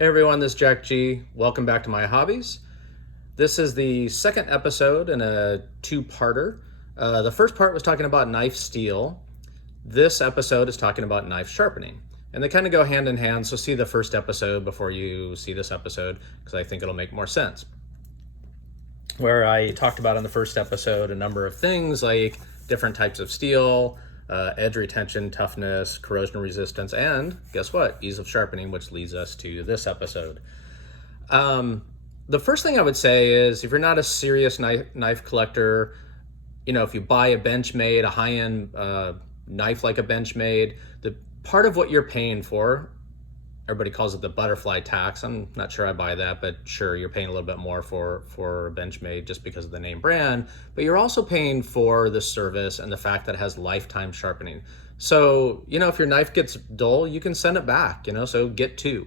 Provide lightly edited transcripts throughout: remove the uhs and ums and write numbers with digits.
Hey everyone, this is Jack G. Welcome back to my hobbies. This is the second episode in a two-parter. The first part was talking about knife steel. This episode is talking about knife sharpening. And they kind of go hand in hand, so see the first episode before you see this episode, because I think it'll make more sense. Where I talked about in the first episode a number of things like different types of steel, edge retention, toughness, corrosion resistance, and guess what? Ease of sharpening, which leads us to this episode. The first thing I would say is if you're not a serious knife collector, if you buy a Benchmade, a high-end knife like a Benchmade, the part of what you're paying for, everybody calls it the butterfly tax. I'm not sure I buy that, but sure, you're paying a little bit more for a Benchmade just because of the name brand, but you're also paying for the service and the fact that it has lifetime sharpening. So, if your knife gets dull, you can send it back, so get two.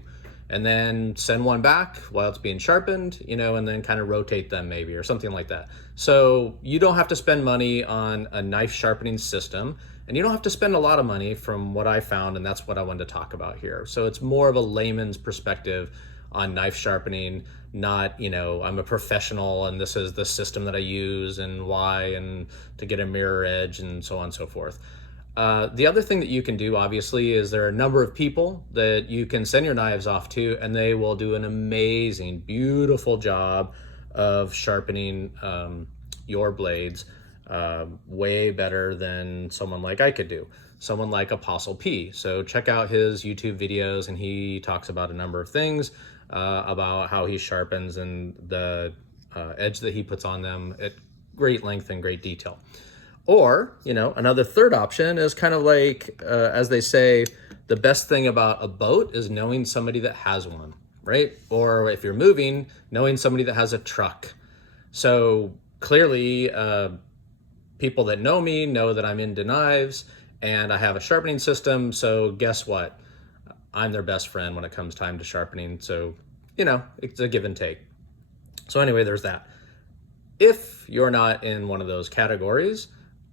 And then send one back while it's being sharpened, and then kind of rotate them maybe or something like that. So you don't have to spend money on a knife sharpening system, and you don't have to spend a lot of money from what I found, and that's what I wanted to talk about here. So it's more of a layman's perspective on knife sharpening, not, I'm a professional and this is the system that I use and why, and to get a mirror edge and so on and so forth. The other thing that you can do, obviously, is there are a number of people that you can send your knives off to, and they will do an amazing, beautiful job of sharpening your blades way better than someone like I could do, someone like Apostle P. So check out his YouTube videos, and he talks about a number of things about how he sharpens and the edge that he puts on them at great length and great detail. Or, another third option is kind of like, as they say, the best thing about a boat is knowing somebody that has one, right? Or if you're moving, knowing somebody that has a truck. So clearly, people that know me know that I'm into knives and I have a sharpening system. So guess what? I'm their best friend when it comes time to sharpening. So, it's a give and take. So anyway, there's that. If you're not in one of those categories,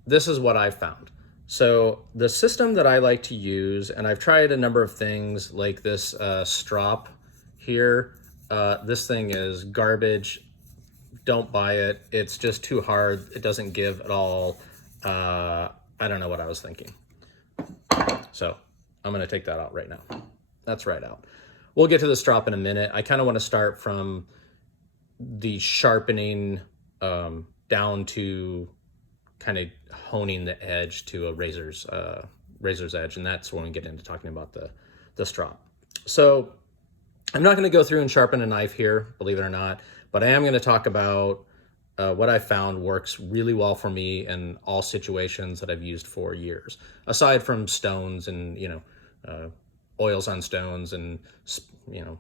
this is what I've found. So the system that I like to use, and I've tried a number of things like this Strop here. This thing is garbage. Don't buy it. It's just too hard. It doesn't give at all. I don't know what I was thinking. So I'm going to take that out right now. That's right out. We'll get to the Strop in a minute. I kind of want to start from the sharpening down to kind of honing the edge to a razor's edge, and that's when we get into talking about the Strop. So I'm not going to go through and sharpen a knife here, believe it or not, but I am going to talk about what I found works really well for me in all situations that I've used for years, aside from stones and oils on stones, and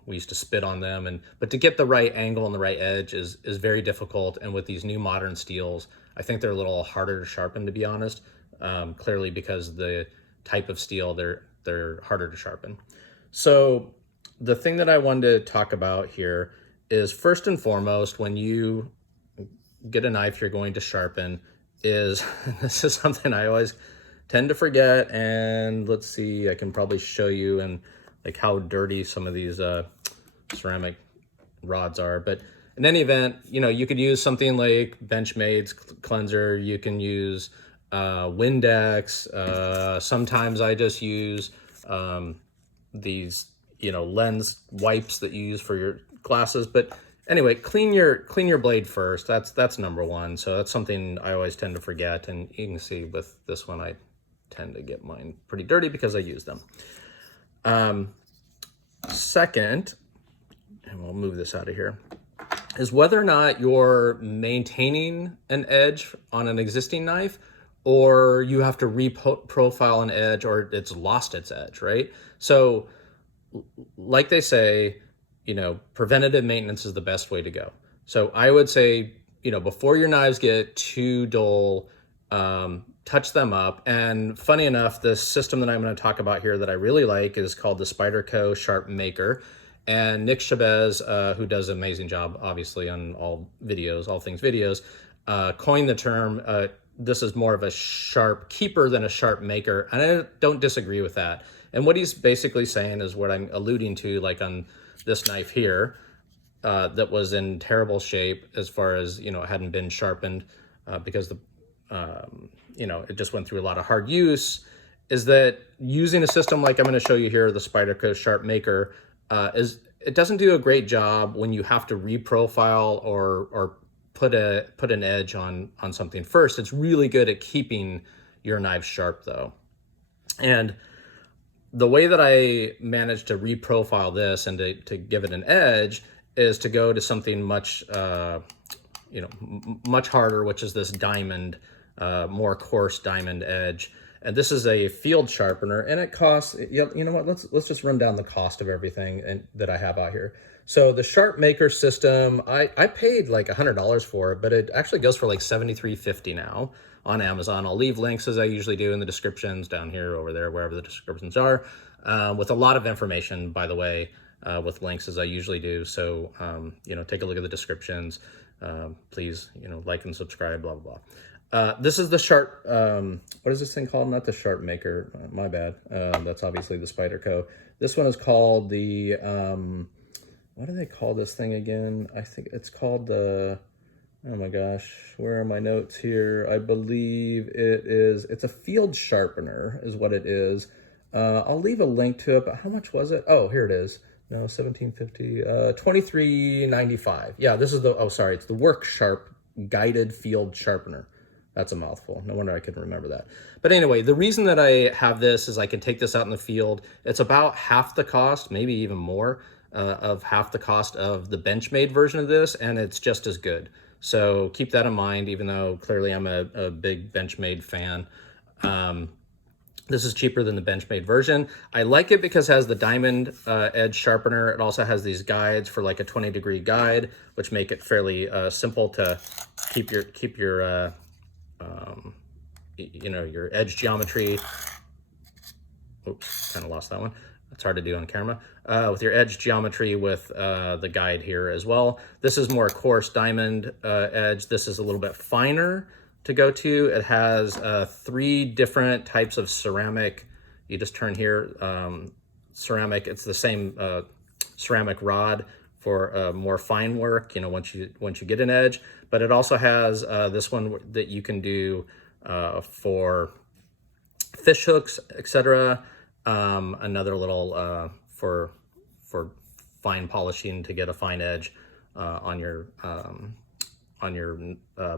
we used to spit on them, but to get the right angle and the right edge is very difficult. And with these new modern steels, I think they're a little harder to sharpen, to be honest. Clearly because the type of steel, they're harder to sharpen. So the thing that I wanted to talk about here is, first and foremost, when you get a knife you're going to sharpen, is this is something I always tend to forget. And let's see, I can probably show you and like how dirty some of these ceramic rods are. But in any event, you could use something like Benchmade's cleanser. You can use Windex. Sometimes I just use these, lens wipes that you use for your glasses. But anyway, clean your blade first. That's number one. So that's something I always tend to forget. And you can see with this one, I tend to get mine pretty dirty because I use them. Second, and we'll move this out of here, is whether or not you're maintaining an edge on an existing knife, or you have to reprofile an edge, or it's lost its edge, right? So like they say, preventative maintenance is the best way to go. So I would say, before your knives get too dull, touch them up. And funny enough, the system that I'm going to talk about here that I really like is called the Spyderco Sharpmaker. And Nick Shabazz, who does an amazing job, obviously, on all things videos, coined the term, this is more of a sharp keeper than a sharp maker. And I don't disagree with that. And what he's basically saying is what I'm alluding to, like on this knife here, that was in terrible shape as far as, you know, it hadn't been sharpened because you know, it just went through a lot of hard use, is that using a system like I'm going to show you here, the Spyderco Sharpmaker, it doesn't do a great job when you have to reprofile or put an edge on something first. It's really good at keeping your knife sharp though. And the way that I managed to reprofile this and to give it an edge is to go to something much, you know, much harder, which is this diamond, more coarse diamond edge. And this is a field sharpener, and it costs, you know what, let's just run down the cost of everything that I have out here. So the Sharpmaker system, I paid like $100 for it, but it actually goes for like $73.50 now on Amazon. I'll leave links, as I usually do, in the descriptions down here, over there, wherever the descriptions are, with a lot of information, by the way, with links, as I usually do. So, you know, take a look at the descriptions. Please, you know, like and subscribe, blah, blah, blah. This is the what is this thing called? Not the Sharpmaker, my bad. That's obviously the Spyderco. This one is called the, what do they call this thing again? I think it's called the, oh my gosh, where are my notes here? I believe it's a field sharpener is what it is. I'll leave a link to it, but how much was it? Oh, here it is. No, $17.50, $23.95. Yeah, this is the, oh, sorry, it's the Work Sharp Guided Field Sharpener. That's a mouthful. No wonder I couldn't remember that. But anyway, the reason that I have this is I can take this out in the field. It's about half the cost, maybe even more, of half the cost of the Benchmade version of this, and it's just as good. So keep that in mind, even though clearly I'm a big Benchmade fan. This is cheaper than the Benchmade version. I like it because it has the diamond edge sharpener. It also has these guides for like a 20-degree guide, which make it fairly simple to keep your you know, your edge geometry. Oops, kind of lost that one. It's hard to do on camera. With your edge geometry with the guide here as well. This is more coarse diamond edge. This is a little bit finer to go to. It has 3 different types of ceramic. You just turn here, ceramic. It's the same ceramic rod for more fine work, you know, once you get an edge. But it also has this one that you can do for fish hooks, etc. Another little for fine polishing to get a fine edge on your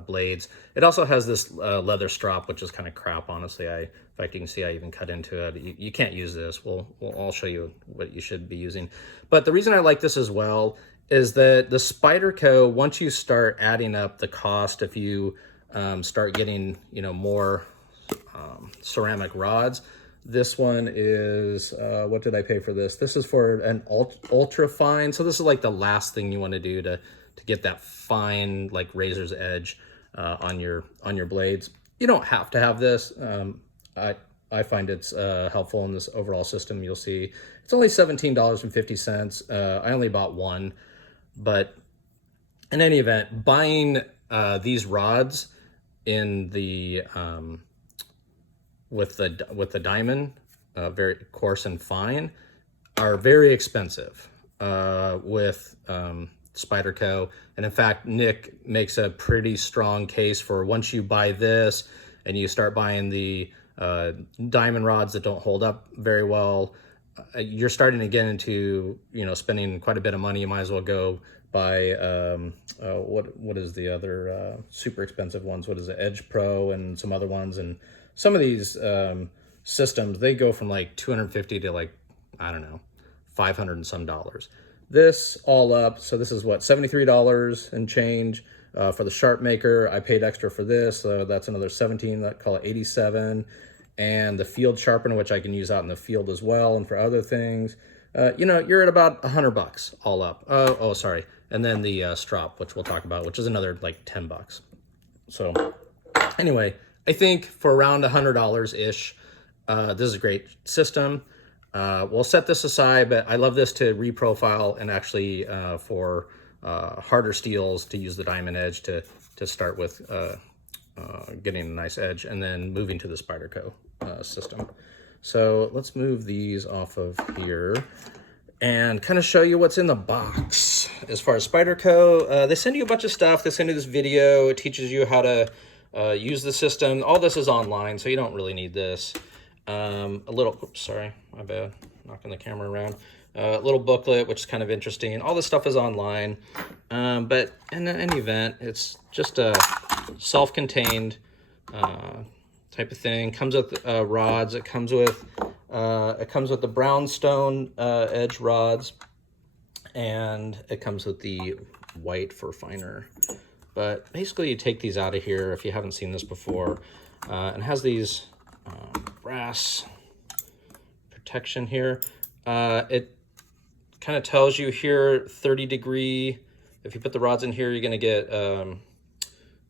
blades. It also has this leather strop, which is kind of crap, honestly. In fact, you can see I even cut into it. You can't use this. I'll show you what you should be using. But the reason I like this as well is that the Spyderco, once you start adding up the cost, if you start getting, you know, more ceramic rods, this one is, what did I pay for this? This is for an ultra fine. So this is like the last thing you want to do to get that fine, like razor's edge on your blades. You don't have to have this. I find it's helpful in this overall system. You'll see it's only $17.50. I only bought one, but in any event, buying these rods in the with the diamond, very coarse and fine, are very expensive with Spyderco. And in fact, Nick makes a pretty strong case for once you buy this and you start buying the diamond rods that don't hold up very well, you're starting to get into, you know, spending quite a bit of money. You might as well go buy what is the other super expensive ones? What is it? Edge Pro and some other ones. And some of these systems, they go from like $250 to like, I don't know, $500 and some dollars. This all up, so this is what, $73 and change for the Sharpmaker. I paid extra for this, so that's another $17. That call it $87. And the field sharpener, which I can use out in the field as well, and for other things, you know, you're at about $100 all up. Oh, sorry. And then the Strop, which we'll talk about, which is another like $10. So anyway, I think for around $100-ish, this is a great system. We'll set this aside, but I love this to reprofile and actually for harder steels to use the diamond edge to start with getting a nice edge, and then moving to the Spyderco system. So let's move these off of here and kind of show you what's in the box. As far as Spyderco, they send you a bunch of stuff. They send you this video. It teaches you how to use the system. All this is online, so you don't really need this. A little, oops, sorry, my bad, knocking the camera around. A little booklet, which is kind of interesting. All this stuff is online, but in any event, it's just a self-contained type of thing. Comes with rods. It comes with the brownstone edge rods, and it comes with the white for finer. But basically, you take these out of here if you haven't seen this before, and it has these brass protection here. It kind of tells you here 30 degree. If you put the rods in here, you're going to get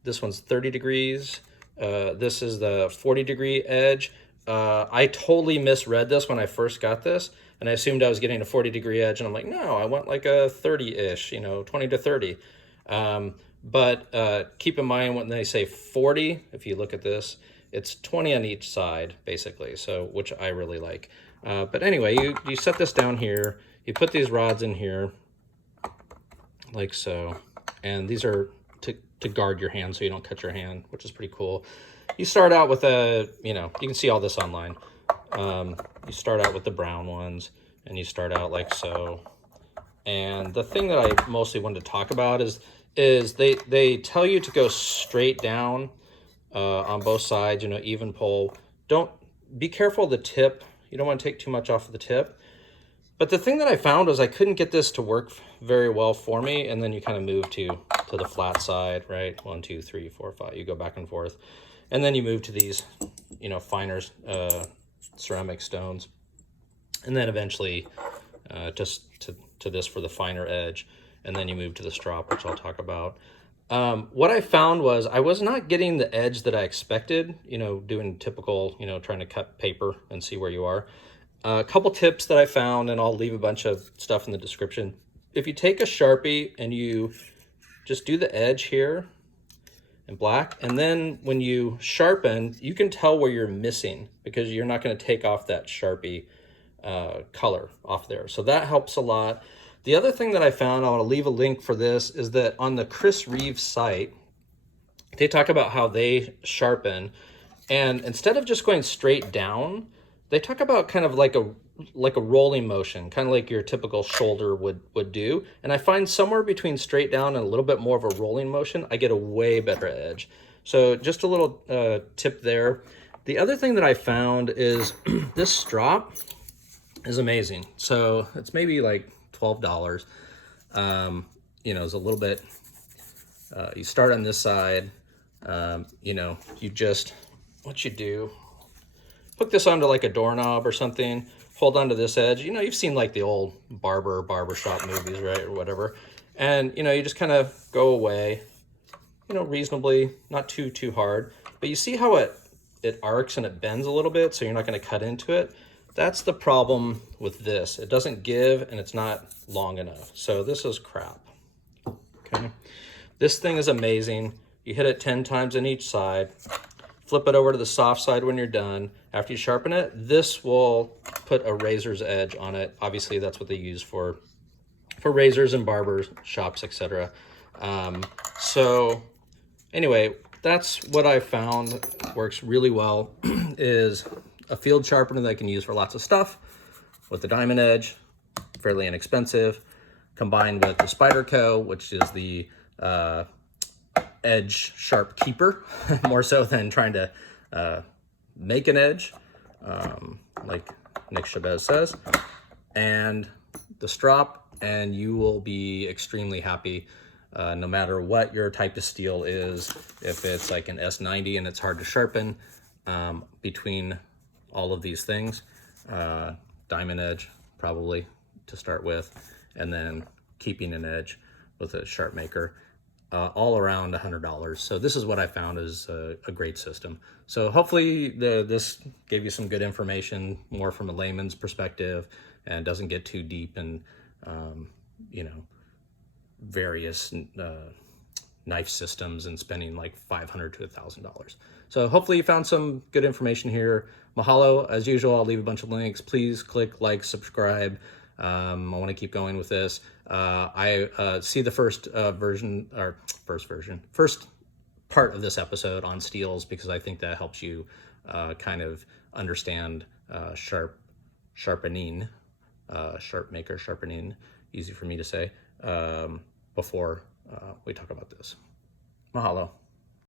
this one's 30 degrees. This is the 40 degree edge. I totally misread this when I first got this, and I assumed I was getting a 40 degree edge, and I'm like, no, I want like a 30-ish, 20 to 30. But keep in mind when they say 40, if you look at this, it's 20 on each side, basically, so which I really like. But anyway, you set this down here, you put these rods in here, like so, and these are to guard your hand so you don't cut your hand, which is pretty cool. You start out with you can see all this online. You start out with the brown ones, and you start out like so. And the thing that I mostly wanted to talk about is they tell you to go straight down on both sides, even pull. Don't be careful of the tip. You don't want to take too much off of the tip. But the thing that I found was I couldn't get this to work very well for me, and then you kind of move to the flat side, right? 1, 2, 3, 4, 5. You go back and forth, and then you move to these, finer ceramic stones, and then eventually just to this for the finer edge, and then you move to the strop, which I'll talk about. What I found was I was not getting the edge that I expected, doing typical, trying to cut paper and see where you are. A couple tips that I found, and I'll leave a bunch of stuff in the description. If you take a Sharpie and you just do the edge here in black, and then when you sharpen, you can tell where you're missing because you're not going to take off that Sharpie color off there. So that helps a lot. The other thing that I found, I want to leave a link for this, is that on the Chris Reeves site, they talk about how they sharpen, and instead of just going straight down, they talk about kind of like a rolling motion, kind of like your typical shoulder would do. And I find somewhere between straight down and a little bit more of a rolling motion, I get a way better edge. So just a little tip there. The other thing that I found is this strop is amazing. So it's maybe like $12. It's a little bit, you start on this side, you just, what you do, hook this onto like a doorknob or something, hold onto this edge. You've seen like the old barbershop movies, right, or whatever. And, you just kind of go away, reasonably, not too hard. But you see how it arcs and it bends a little bit, so you're not going to cut into it. That's the problem with this. It doesn't give, and it's not long enough. So this is crap, okay? This thing is amazing. You hit it 10 times on each side. Flip it over to the soft side when you're done. After you sharpen it, this will put a razor's edge on it. Obviously, that's what they use for razors and barber shops, etc. So anyway, that's what I found works really well is a field sharpener that I can use for lots of stuff with the diamond edge, fairly inexpensive, combined with the Spyderco, which is the edge sharp keeper, more so than trying to make an edge, like Nick Shabazz says, and the strop, and you will be extremely happy no matter what your type of steel is. If it's like an S90 and it's hard to sharpen, between all of these things, diamond edge probably to start with, and then keeping an edge with a Sharpmaker, all around $100. So this is what I found is a great system. So hopefully this gave you some good information, more from a layman's perspective, and doesn't get too deep in various knife systems and spending like $500 to $1,000. So hopefully you found some good information here. Mahalo, as usual. I'll leave a bunch of links. Please click like, subscribe. I want to keep going with this. I see the first part of this episode on steels because I think that helps you kind of understand sharpening, Sharpmaker, sharpening, easy for me to say, before we talk about this. Mahalo.